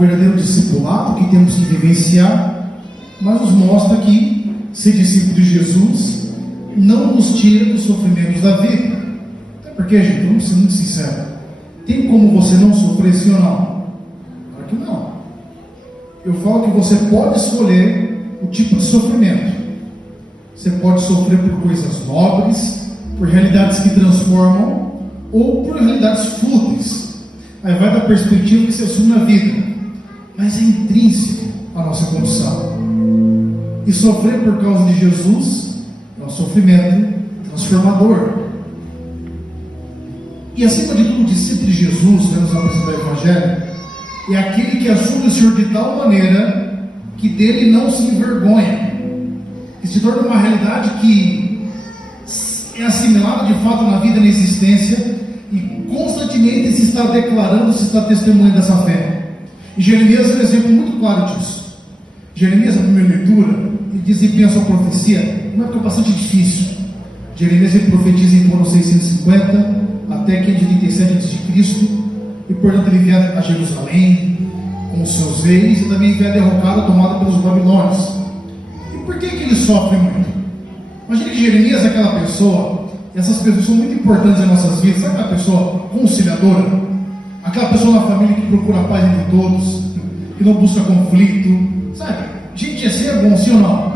verdadeiro discipulado que temos que vivenciar, mas nos mostra que ser discípulo de Jesus não nos tira dos sofrimentos da vida. Até porque, gente, vamos ser muito sinceros, tem como você não sofrer, sim ou não? Claro que não. Eu falo que você pode escolher o tipo de sofrimento. Você pode sofrer por coisas nobres, por realidades que transformam, ou por realidades fúteis. Aí vai da perspectiva que você assume na vida, mas é intrínseco à nossa condição. E sofrer por causa de Jesus é um sofrimento transformador. E acima de tudo, o discípulo de Jesus, que nos apresenta o Evangelho, é aquele que assume o Senhor de tal maneira que dele não se envergonha, que se torna uma realidade que é assimilada de fato na vida e na existência, e constantemente se está declarando, se está testemunhando dessa fé. E Jeremias é um exemplo muito claro disso. Jeremias, na primeira leitura, ele desempenha a sua profecia numa época bastante difícil. Jeremias ele profetiza em torno de 650 até 587 a.C., e portanto ele envia a Jerusalém com os seus reis, e também envia a derrocada tomada pelos babilônios. E por que ele sofre muito? Imagina que Jeremias é aquela pessoa, e essas pessoas são muito importantes em nossas vidas. Sabe aquela pessoa conciliadora? Aquela pessoa na família que procura a paz entre todos, que não busca conflito, sabe? Gente, assim é bom, sim ou não?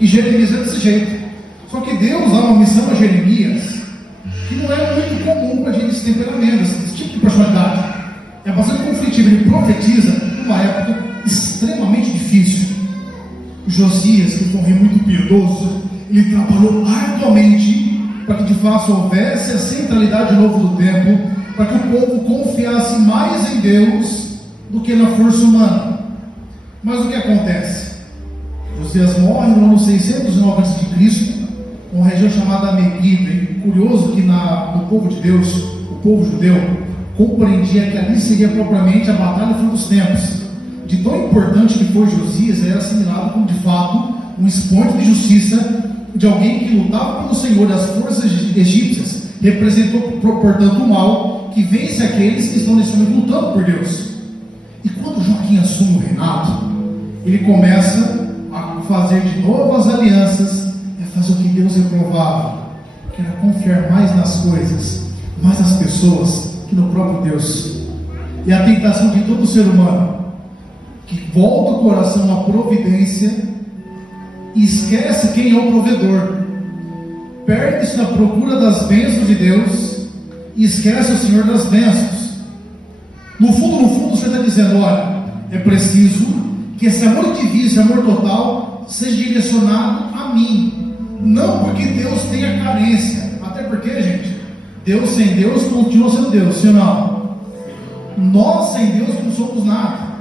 E Jeremias é desse jeito. Só que Deus dá uma missão a Jeremias que não é muito comum para a gente, esse temperamento, esse tipo de personalidade. É bastante conflitivo. Ele profetiza numa época extremamente difícil. Josias, que foi um rei muito piedoso, ele trabalhou arduamente para que de fato houvesse a centralidade novo do templo, para que o povo confiasse mais em Deus do que na força humana. Mas o que acontece? Josias morre no ano 609 a.C., uma região chamada Meguido. E curioso que no povo de Deus, o povo judeu, compreendia que ali seria propriamente a batalha fim dos tempos. De tão importante que foi Josias, era assimilado como de fato um expoente de justiça, de alguém que lutava pelo Senhor. Das forças egípcias representou, portanto, o mal que vence aqueles que estão nesse momento lutando por Deus. E quando Joaquim assume o reinado, ele começa a fazer de novo as alianças, a fazer o que Deus reprovava, que era confiar mais nas coisas, mais nas pessoas, que no próprio Deus. E a tentação de todo ser humano, que volta o coração à providência e esquece quem é o provedor, perde-se na procura das bênçãos de Deus e esquece o Senhor das bênçãos. No fundo você está dizendo: olha, é preciso que esse amor divino, esse amor total, seja direcionado a mim, não porque Deus tenha carência. Até porque, gente, Deus sem Deus continua sendo Deus, sim ou não? Nós sem Deus não somos nada.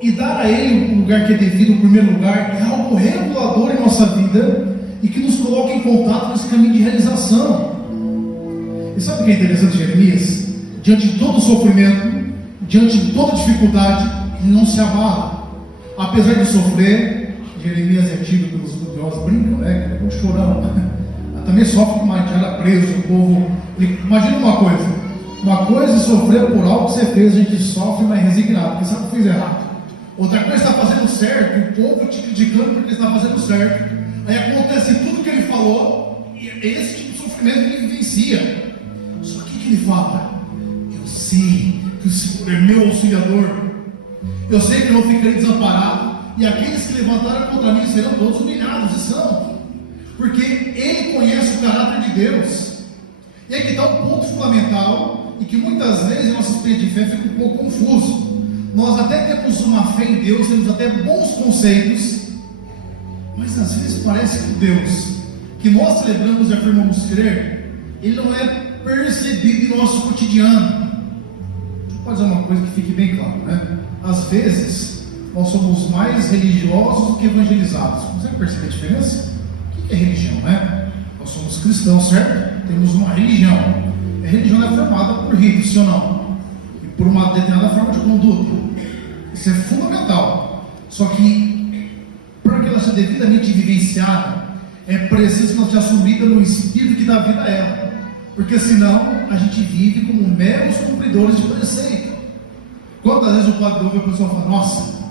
E dar a Ele o lugar que é devido, o primeiro lugar, é algo regulador em nossa vida e que nos coloca em contato com esse caminho de realização. E sabe o que é interessante, Jeremias? Diante de todo o sofrimento, diante de toda dificuldade, ele não se abala. Apesar de sofrer, Jeremias é tido pelos estudiosos, brincam, né? É um chorão. Também sofre com uma era preso, o povo. Imagina uma coisa é sofrer por algo que você fez, a gente sofre, mas resignado, porque sabe que fez errado. Outra coisa está fazendo certo, o povo te criticando porque está fazendo certo. Aí acontece tudo que ele falou, e é esse tipo de sofrimento que ele vivencia. Só que ele fala: eu sei que o Senhor é meu auxiliador, eu sei que eu não ficarei desamparado, e aqueles que levantaram contra mim serão todos humilhados, e são, porque ele conhece o caráter de Deus. E aí que está um ponto fundamental, e que muitas vezes a nossa experiência de fé fica um pouco confuso. Nós até temos uma fé em Deus, temos até bons conceitos, mas às vezes parece que Deus, que nós celebramos e afirmamos crer, Ele não é percebido em nosso cotidiano. Pode dizer uma coisa que fique bem claro, né? Às vezes, nós somos mais religiosos do que evangelizados. Consegue perceber a diferença? O que é religião, né? Nós somos cristãos, certo? Temos uma religião. A religião é formada por ritos, sim ou não? E por uma determinada forma de conduta. Isso é fundamental. Só que, para que ela seja devidamente vivenciada, é preciso que ela seja assumida no espírito que dá vida a ela. Porque senão, a gente vive como meros cumpridores de preceito. Quantas vezes o padre ouve a pessoa fala, nossa,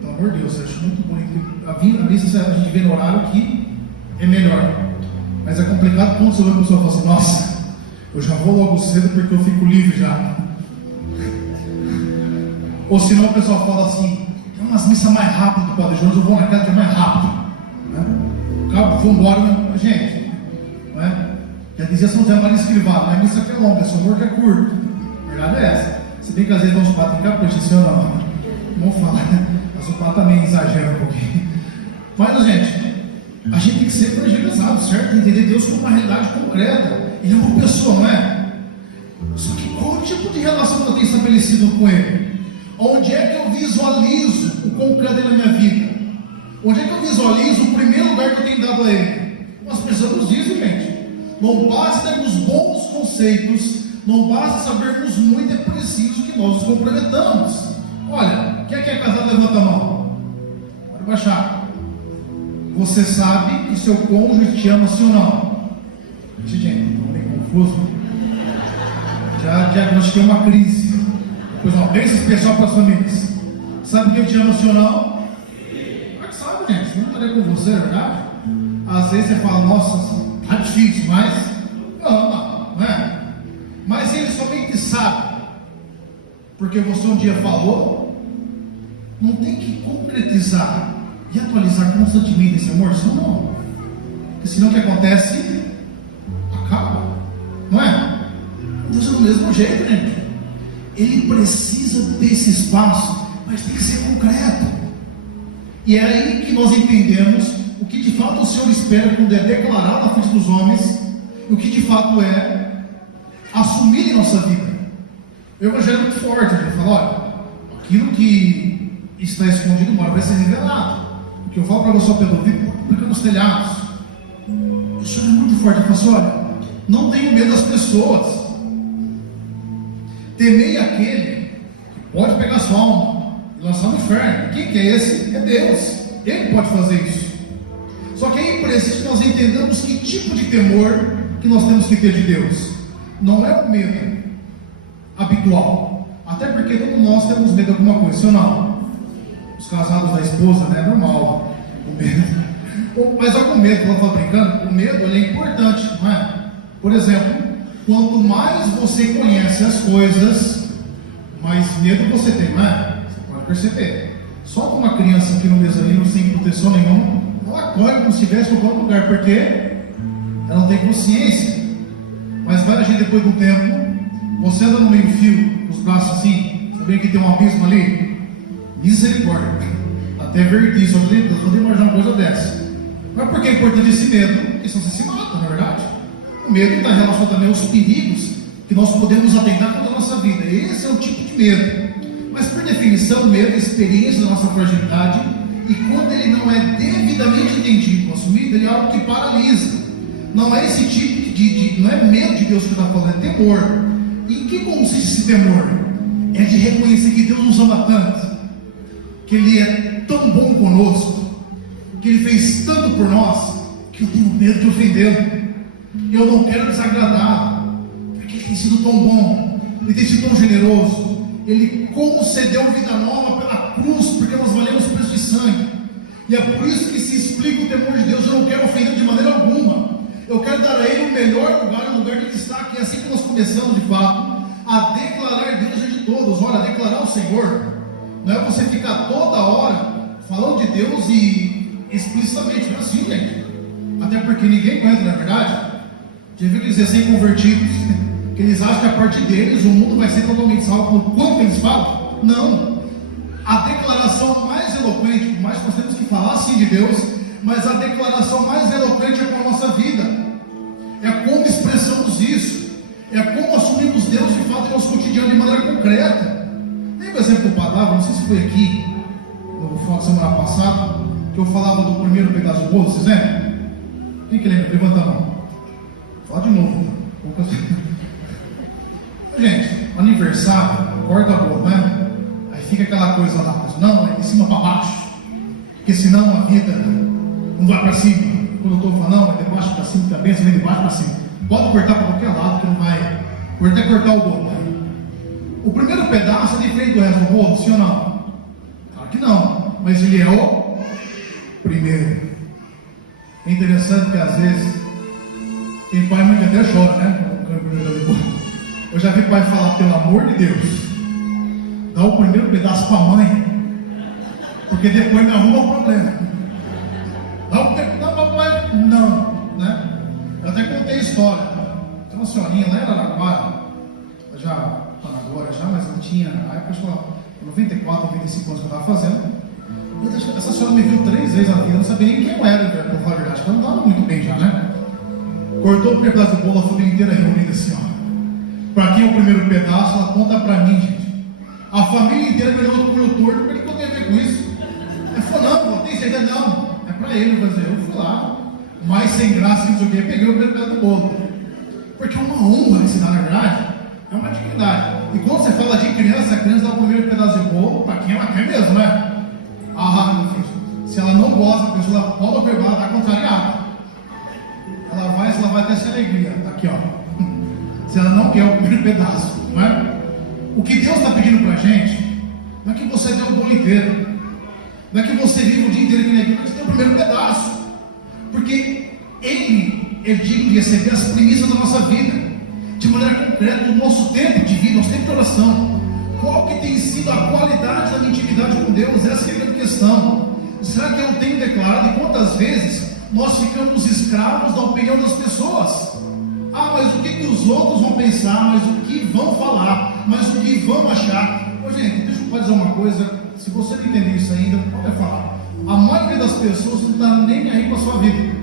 pelo amor de Deus, eu acho muito bonito. A missa a gente vê no horário que é melhor. Mas é complicado quando você ouve a pessoa fala assim, nossa, eu já vou logo cedo porque eu fico livre já. Ou senão o pessoal fala assim, tem umas missas mais rápidas do Padre Jonas, eu vou naquela que é mais rápido. Vou embora, gente. Não é? Já dizia São José Maria Escrivá, a missa que é longa, seu amor que é curto. A verdade é essa. Se bem que às vezes vamos padres tem capricho, assim, não falar, mas o padre também exagera um pouquinho. Mas, gente, a gente tem que ser evangelizado, certo? Entender Deus como uma realidade concreta. Ele é uma pessoa, não é? Só que qual tipo de relação eu tenho estabelecido com Ele? Onde é que eu visualizo o concreto dele na minha vida? Onde é que eu visualizo o primeiro lugar que eu tenho dado a Ele? Nós precisamos disso, gente. Não basta termos bons conceitos, não basta sabermos muito, é preciso que nós nos comprometamos. Olha, quem é que é casado? Levanta a mão. Pode baixar. Você sabe que seu cônjuge te ama, sim ou não? Gente, não bem confuso. Já diagnostiquei uma crise. Depois uma bênção especial para as famílias. Sabe que eu te amo, sim ou não? Claro que sabe, gente. Senão eu estaria com você, é verdade? Às vezes você fala, nossa, tá difícil, mas não é? Mas ele somente sabe porque você um dia falou. Não tem que concretizar e atualizar constantemente esse amor, senão não. Porque senão o que acontece? Acaba, não é? Deus é do mesmo jeito, gente. Ele precisa desse espaço, mas tem que ser concreto. E é aí que nós entendemos o que de fato o Senhor espera quando é declarado na frente dos homens, e o que de fato é assumir em nossa vida. O Evangelho é muito forte. Ele fala, olha, aquilo que está escondido uma hora vai ser revelado. O que eu falo para você, Pedro, fica nos telhados. O Senhor é muito forte. Ele fala assim, olha, não tenho medo das pessoas. Temei aquele que pode pegar sua alma e lançar no inferno. Quem que é esse? É Deus. Ele pode fazer isso. Só que é preciso que nós entendamos que tipo de temor que nós temos que ter de Deus. Não é o medo habitual. Até porque todos nós temos medo de alguma coisa, sim ou não? Os casados da esposa, né? É normal o medo. Mas olha, com medo, ela está brincando, o medo ele é importante, não é? Por exemplo, quanto mais você conhece as coisas, mais medo você tem, não é? Você pode perceber. Solta uma criança aqui no mezanino sem proteção nenhuma, ela corre como se estivesse em qualquer lugar, porque ela não tem consciência. Mas vai agir depois de um tempo. Você anda no meio fio, os braços assim, sabendo que tem um abismo ali? Misericórdia. Até vertigem, só de imaginar uma coisa dessa. Mas por que é importante esse medo? Porque senão você se mata, na verdade. O medo está relacionado também aos perigos que nós podemos atentar contra a nossa vida. Esse é o tipo de medo. Mas por definição, o medo é a experiência da nossa fragilidade. E quando ele não é devidamente entendido, assumido, ele é algo que paralisa. Não é esse tipo não é medo de Deus que está falando, é temor. E em que consiste esse temor? É de reconhecer que Deus nos ama tanto, que Ele é tão bom conosco, que Ele fez tanto por nós, que eu tenho medo de ofendê-lo. Eu não quero desagradar, porque Ele tem sido tão bom, Ele tem sido tão generoso. Ele concedeu vida nova pela cruz, porque nós valemos preço de sangue. E é por isso que se explica o temor de Deus. Eu não quero ofender de maneira alguma. Eu quero dar a Ele o melhor lugar, o lugar de destaque. É assim que nós começamos, de fato, a declarar Deus diante de todos. Olha, declarar o Senhor não é você ficar toda hora falando de Deus e explicitamente, não é assim, gente. Até porque ninguém aguenta, não é verdade? Já viu aqueles recém-convertidos, que eles acham que a partir deles o mundo vai ser totalmente salvo por quanto eles falam? Não. A declaração mais eloquente, por mais que nós temos que falar assim de Deus, mas a declaração mais eloquente é com a nossa vida. É como expressamos isso. É como assumimos Deus de fato em nosso cotidiano de maneira concreta. Lembra o exemplo do palavra? Não sei se foi aqui no final de semana passada, que eu falava do primeiro pedaço do bolo. Vocês lembram? Quem que lembra? Levanta a mão. Fala de novo. Gente, aniversário, corta a bolo, né? Aí fica aquela coisa lá, não, é de cima para baixo, porque senão a vida não vai para cima. Quando eu estou falando, não, é de baixo para cima também, vem de baixo para cima. Pode cortar para qualquer lado que não vai. Até cortar o bolo. O primeiro pedaço é diferente do resto do bolo, sim ou não? Claro que não, mas ele é o primeiro. É interessante que às vezes tem pai e mãe que até chora, né? Eu já vi pai falar, pelo amor de Deus, dá o primeiro pedaço para a mãe, porque depois me arruma um problema. Dá o primeiro pedaço para a mãe, não, né? Eu até contei a história. Tem uma senhorinha lá em Araraquara, já está na glória já, mas não tinha, na época, acho que ela, 94, 95 anos que eu estava fazendo. E essa senhora me viu 3 vezes na vida, eu não sabia nem quem eu era, para falar a verdade, porque eu não estava muito bem já, né? Cortou o primeiro pedaço de bolo, a família inteira reunida assim, ó. Para quem é o primeiro pedaço, ela conta para mim, gente. A família inteira me olhou no torto, o que eu tenho a ver com isso? Ele falou, não, tem certeza? Não, é para ele fazer. Eu fui lá, mais sem graça, não sei o que, peguei o primeiro pedaço do bolo. Porque é uma honra ensinar, na verdade, é uma dignidade. E quando você fala de criança, a criança dá o primeiro pedaço de bolo para quem ela quer mesmo, né? Ah, meu filho, se ela não gosta, a pessoa pode observar, ela está contrariada. Ela vai ter essa alegria, tá aqui, ó. Se ela não quer o primeiro pedaço, não é? O que Deus está pedindo para a gente não é que você dê o bolo inteiro, não é que você viva o dia inteiro aqui na igreja, mas você dê o primeiro pedaço, porque Ele é digno de receber as primícias da nossa vida, de maneira concreta, no nosso tempo de vida, nosso tempo de oração. Qual que tem sido a qualidade da minha intimidade com Deus? Essa é a grande questão. Será que eu tenho declarado? E quantas vezes nós ficamos escravos da opinião das pessoas? Ah, mas o que os outros vão pensar? Mas o que vão falar? Mas o que vão achar? Ô, gente, deixa eu dizer uma coisa. Se você não entender isso ainda, pode falar. A maioria das pessoas não está nem aí com a sua vida.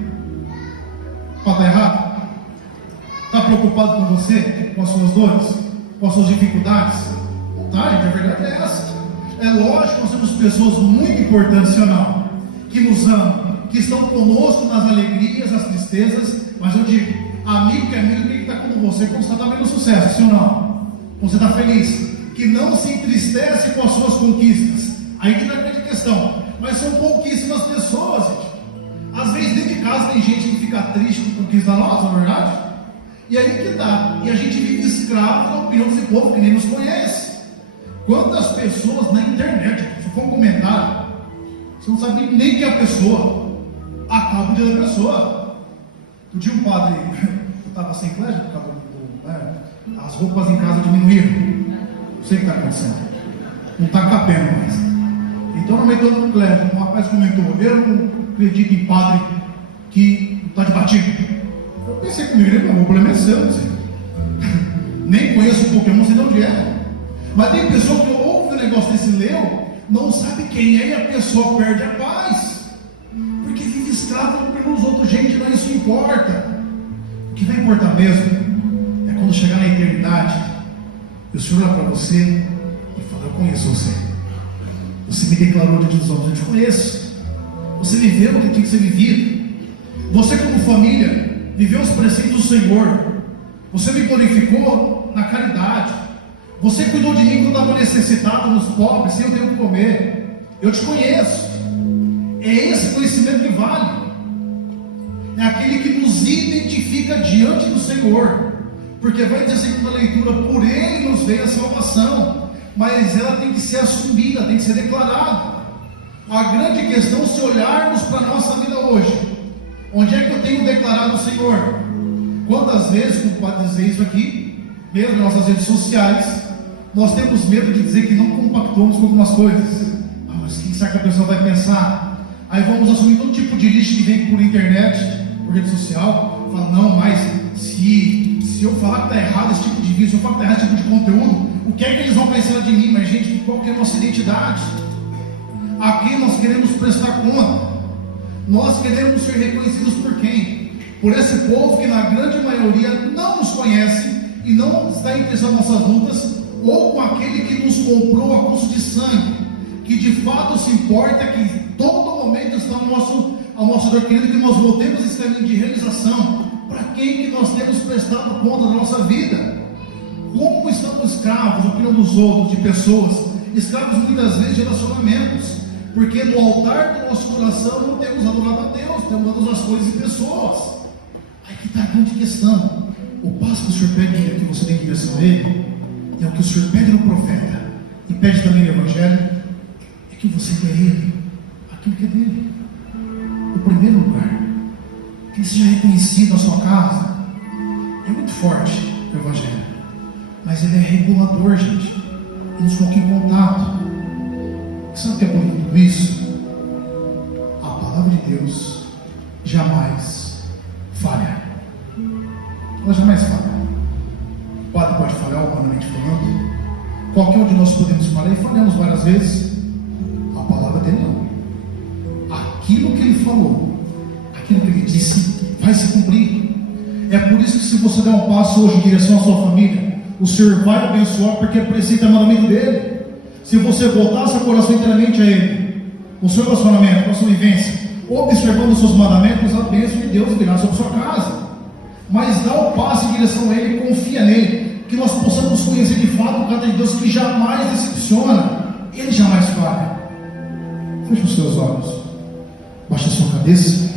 Pode estar errado? Está preocupado com você? Com as suas dores? Com as suas dificuldades? Não está, gente, a verdade é essa. É lógico que nós temos pessoas muito importantes, ou não, que nos amam, que estão conosco nas alegrias, nas tristezas, mas eu digo, amigo que é amigo tem que estar com você quando você está vendo sucesso, sim ou não? Quando você está feliz, que não se entristece com as suas conquistas. Aí que está a grande questão. Mas são pouquíssimas pessoas, gente. Às vezes dentro de casa tem gente que fica triste com conquista nossa, não é verdade? E aí que está. E a gente vive escravo da opinião desse povo que nem nos conhece. Quantas pessoas na internet, se for um comentário, você não sabe nem quem é a pessoa, acaba o dia da pessoa. Um dia um padre, eu estava sem colégio, por causa as roupas em casa diminuíram. Não sei o que está acontecendo. Não está cabendo mais. Então, no meio do outro colégio, um rapaz comentou: eu não acredito em padre que está de batido. Eu pensei comigo, o problema é seu, nem conheço o Pokémon, não sei de onde é. Mas tem pessoa que ouve o negócio desse leu, não sabe quem é e a pessoa perde a paz. Porque vive escravo pelos outros, gente, não isso importa. O que vai importar mesmo é quando chegar na eternidade, e o Senhor olha para você e fala: eu conheço você. Você me declarou diante dos homens, eu te conheço. Você viveu o que tinha que ser vivido. Você, como família, viveu os preceitos do Senhor. Você me glorificou na caridade. Você cuidou de mim quando estava necessitado, nos pobres, sem eu ter o que comer. Eu te conheço. É esse conhecimento que vale. É aquele que nos identifica diante do Senhor. Porque vai dizer a segunda leitura: por Ele nos veio a salvação. Mas ela tem que ser assumida, tem que ser declarada. A grande questão, se olharmos para a nossa vida hoje, onde é que eu tenho declarado o Senhor? Quantas vezes, como pode dizer isso aqui, mesmo nas nossas redes sociais, nós temos medo de dizer que não compactuamos com algumas coisas. Ah, mas quem sabe que a pessoa vai pensar? Aí vamos assumir todo tipo de lixo que vem por internet, por rede social. Fala: não, mas se eu falar que está errado esse tipo de vídeo, se eu falar que está errado esse tipo de conteúdo, o que é que eles vão pensar de mim? Mas, gente, qual que é a nossa identidade? A quem nós queremos prestar conta? Nós queremos ser reconhecidos por quem? Por esse povo que na grande maioria não nos conhece e não está interessado nas nossas lutas, ou com aquele que nos comprou a custo de sangue, que de fato se importa que todo momento está ao nosso redor, querendo que nós voltemos esse caminho de realização. Para quem que nós temos prestado conta da nossa vida? Como estamos escravos da opinião dos outros, de pessoas, escravos muitas vezes de relacionamentos, porque no altar do nosso coração não temos adorado a Deus, temos adorado as coisas e pessoas. Aí que está a grande questão. O passo que o Senhor pede que você tem que ver com Ele, é o que o Senhor pede no profeta e pede também no Evangelho, é que você dê a Ele aquilo que é dele. O primeiro lugar, que Ele seja reconhecido na sua casa. É muito forte o Evangelho, mas ele é regulador, gente. Ele nos coloca em contato. Sabe o que é bonito de tudo isso? A palavra de Deus jamais falha. Ela jamais falha. O padre pode falhar, humanamente falando. Qualquer um de nós podemos falhar, e falhamos várias vezes. A palavra dele não. Aquilo que ele falou, aquilo que ele disse, vai se cumprir. É por isso que se você der um passo hoje em direção à sua família, o Senhor vai abençoar, porque é preceito e mandamento dele. Se você voltar seu coração inteiramente a Ele, o seu relacionamento, a sua vivência, observando os seus mandamentos, a bênção de Deus virá sobre a sua casa. Mas dá o passo em direção a Ele, confia nele, que nós possamos conhecer de fato o caráter de Deus que jamais decepciona, Ele jamais falha. Feche os seus olhos, baixe a sua cabeça.